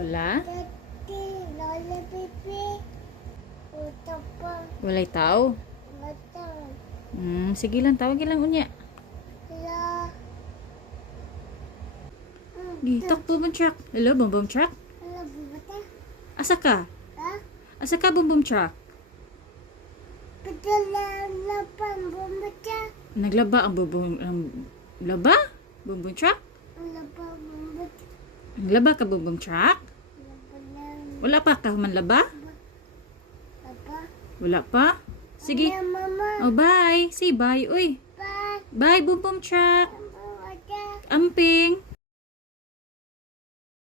Wala? Tati, lola pipi. Uto pa. Walay tao? Mata. Sige lang, tawagin lang unya. La. Gitok, boom boom truck. Hello, boom boom truck? Ala bumata. Asa ka? Ha? Asa ka, boom boom truck? Padala na pang bumata. Naglaba ang laba? Boom boom truck? Ala pa bumata. Naglaba ka, boom boom truck? Ala pa lang. Wala pa ka man laba? Apa? Wala pa? Sige. Ya mama. Oh, bye. Say bye. Uy. Bye. Bye, boom boom truck. Bumata. Amping.